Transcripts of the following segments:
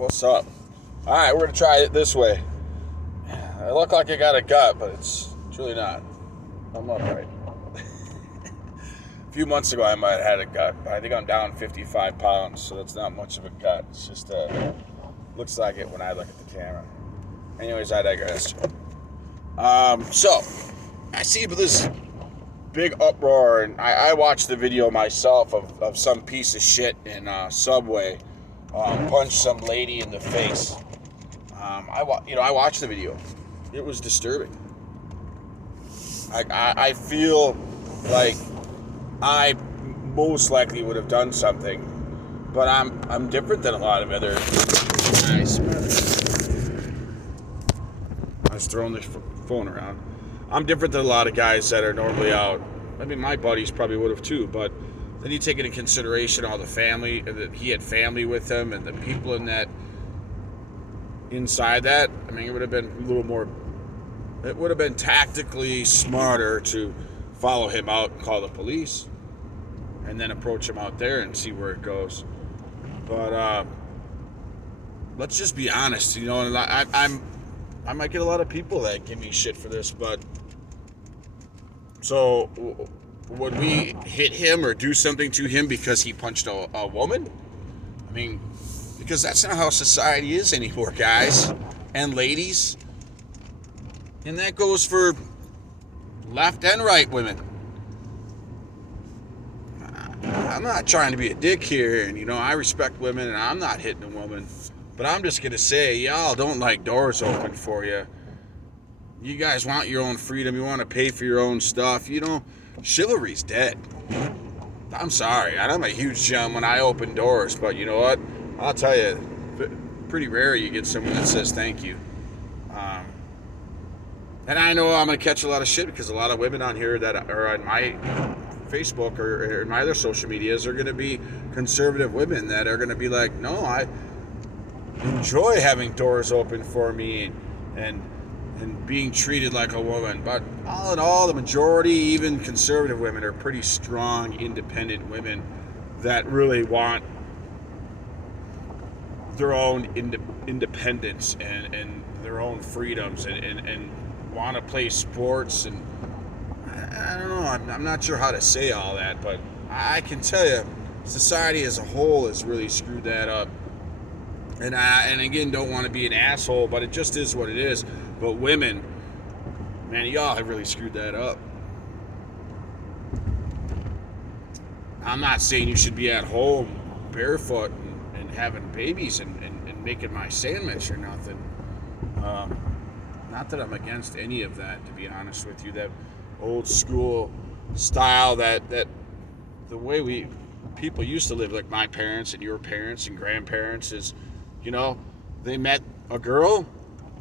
What's up? Alright, we're going to try it this way. I look like I got a gut, but it's really not. I'm upright. A few months ago, I might have had a gut, but I think I'm down 55 pounds, so that's not much of a gut. It's just, looks like it when I look at the camera. Anyways, I digress. So, I see this big uproar, and I watched the video myself of some piece of shit in Subway punch some lady in the face. I watched the video. It was disturbing. I feel like I most likely would have done something, but I'm different than a lot of other guys. I was throwing the phone around. I'm different than a lot of guys that are normally out. I mean, my buddies probably would have too, but then you take into consideration all the family, that he had family with him, and the people inside that. I mean, it would have been a little more. It would have been tactically smarter to follow him out and call the police, and then approach him out there and see where it goes. But let's just be honest, and I might get a lot of people that give me shit for this, but so would we hit him or do something to him because he punched a woman? I mean, because that's not how society is anymore, guys and ladies. And that goes for left and right women. I'm not trying to be a dick here, and I respect women, and I'm not hitting a woman. But I'm just going to say, y'all don't like doors open for you. You guys want your own freedom. You want to pay for your own stuff. Chivalry's dead. I'm sorry. I'm a huge chum when I open doors, but you know what? I'll tell you, pretty rare you get someone that says thank you. And I know I'm going to catch a lot of shit because a lot of women on here that are on my Facebook or in my other social medias are going to be conservative women that are going to be like, no, I enjoy having doors open for me and being treated like a woman. But all in all, the majority, even conservative women, are pretty strong, independent women that really want their own independence and their own freedoms and want to play sports. And I don't know, I'm not sure how to say all that, but I can tell you society as a whole has really screwed that up. And again, don't want to be an asshole, but it just is what it is. But women, man, y'all have really screwed that up. I'm not saying you should be at home barefoot and having babies and making my sandwich or nothing. Not that I'm against any of that, to be honest with you. That old school style, that the way people used to live, like my parents and your parents and grandparents, is, they met a girl,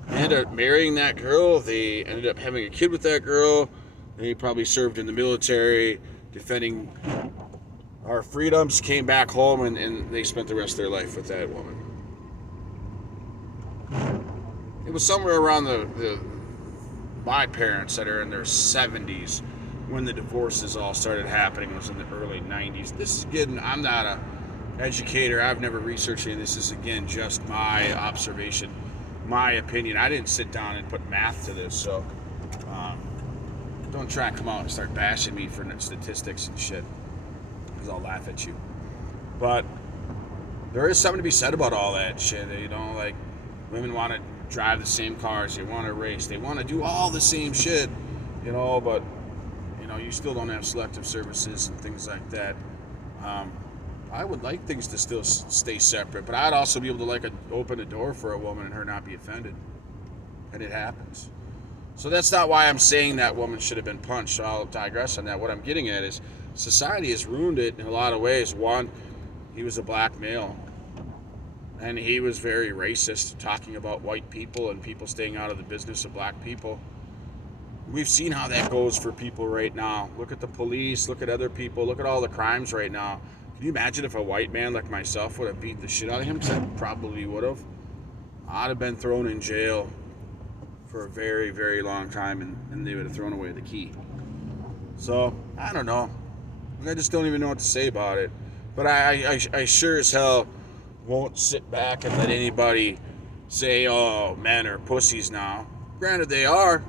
ended up marrying that girl, they ended up having a kid with that girl, they probably served in the military, defending our freedoms, came back home, and they spent the rest of their life with that woman. It was somewhere around my parents that are in their 70s when the divorces all started happening. It was in the early 90s. This is again, I'm not a educator. I've never researched any of this. This is again just my observation, my opinion. I didn't sit down and put math to this, so don't try and come out and start bashing me for statistics and shit, because I'll laugh at you. But there is something to be said about all that shit. Like women want to drive the same cars, they want to race, they want to do all the same shit, but you still don't have selective services and things like that. I would like things to still stay separate, but I'd also be able to open a door for a woman and her not be offended, and it happens. So that's not why I'm saying that woman should have been punched, so I'll digress on that. What I'm getting at is society has ruined it in a lot of ways. One, he was a black male, and he was very racist, talking about white people and people staying out of the business of black people. We've seen how that goes for people right now. Look at the police, look at other people, look at all the crimes right now. Can you imagine if a white man like myself would have beat the shit out of him? Because I probably would have. I'd have been thrown in jail for a very, very long time, and they would have thrown away the key. So, I don't know. I just don't even know what to say about it. But I sure as hell won't sit back and let anybody say, oh, men are pussies now. Granted, they are,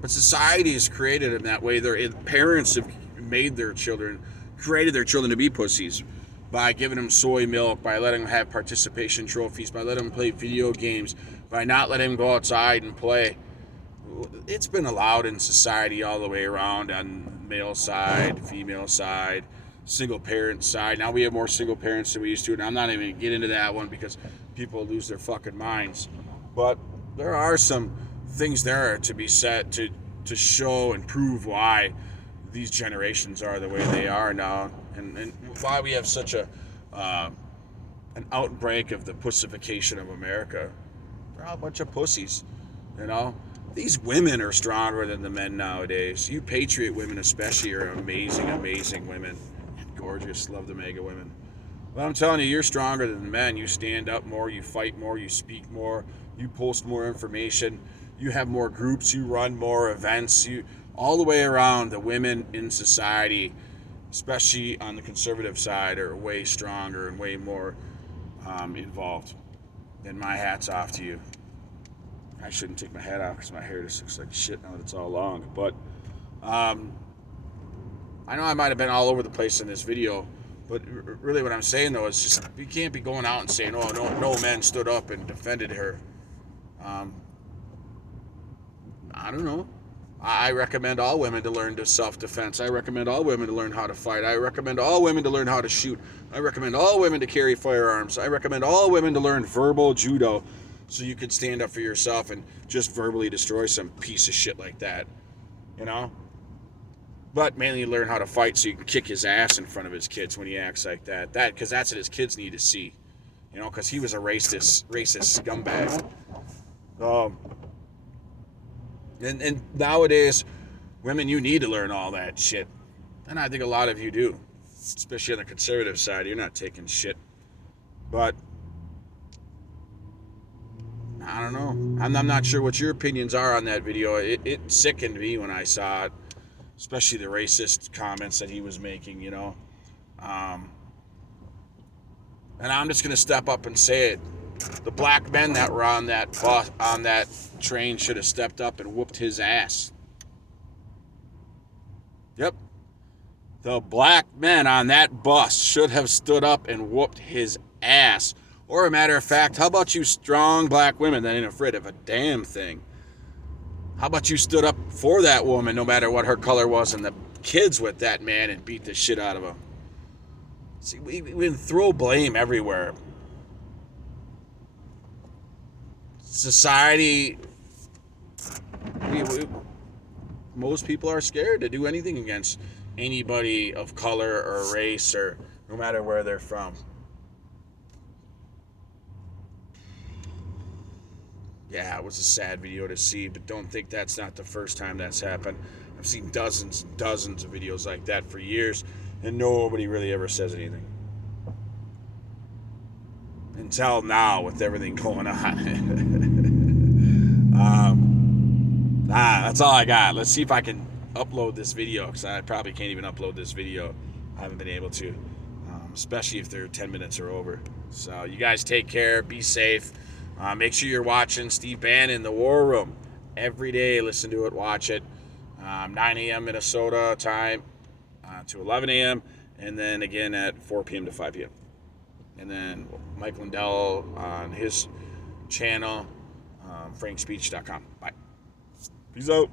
but society has created them that way. Parents have created their children to be pussies by giving them soy milk, by letting them have participation trophies, by letting them play video games, by not letting them go outside and play. It's been allowed in society all the way around, on male side, female side, single parent side. Now we have more single parents than we used to, and I'm not even going to get into that one because people lose their fucking minds. But there are some things there to be said to show and prove why these generations are the way they are now, and why we have such an outbreak of the pussification of America. They're all a bunch of pussies, you know. These women are stronger than the men nowadays. You patriot women especially are amazing, amazing women. Gorgeous, love the mega women. But I'm telling you, you're stronger than the men. You stand up more, you fight more, you speak more, you post more information, you have more groups, you run more events. You all the way around, the women in society, especially on the conservative side, are way stronger and way more involved. And my hat's off to you. I shouldn't take my hat off because my hair just looks like shit now that it's all long. But I know I might have been all over the place in this video, but really what I'm saying though is just you can't be going out and saying, oh, no men stood up and defended her. I don't know. I recommend all women to learn to self-defense. I recommend all women to learn how to fight. I recommend all women to learn how to shoot. I recommend all women to carry firearms. I recommend all women to learn verbal judo so you can stand up for yourself and just verbally destroy some piece of shit like that, you know? But mainly learn how to fight so you can kick his ass in front of his kids when he acts like that. Because that's what his kids need to see, you know, because he was a racist scumbag. And nowadays, women, you need to learn all that shit. And I think a lot of you do, especially on the conservative side. You're not taking shit. But I don't know. I'm not sure what your opinions are on that video. It sickened me when I saw it, especially the racist comments that he was making, you know. And I'm just going to step up and say it. The black men that were on that bus, on that train, should have stepped up and whooped his ass. Yep. The black men on that bus should have stood up and whooped his ass. Or a matter of fact, how about you strong black women that ain't afraid of a damn thing? How about you stood up for that woman no matter what her color was and the kids with that man and beat the shit out of him? See, we throw blame everywhere. Society, most people are scared to do anything against anybody of color or race or no matter where they're from. Yeah, it was a sad video to see, but don't think that's not the first time that's happened. I've seen dozens and dozens of videos like that for years, and nobody really ever says anything. Until now, with everything going on. That's all I got. Let's see if I can upload this video, because I probably can't even upload this video. I haven't been able to, especially if they're 10 minutes or over. So you guys take care, be safe. Make sure you're watching Steve Bannon, The War Room, every day. Listen to it, watch it. 9 a.m. Minnesota time to 11 a.m. and then again at 4 p.m. to 5 p.m. And then Mike Lindell on his channel, frankspeech.com. Bye. Peace out.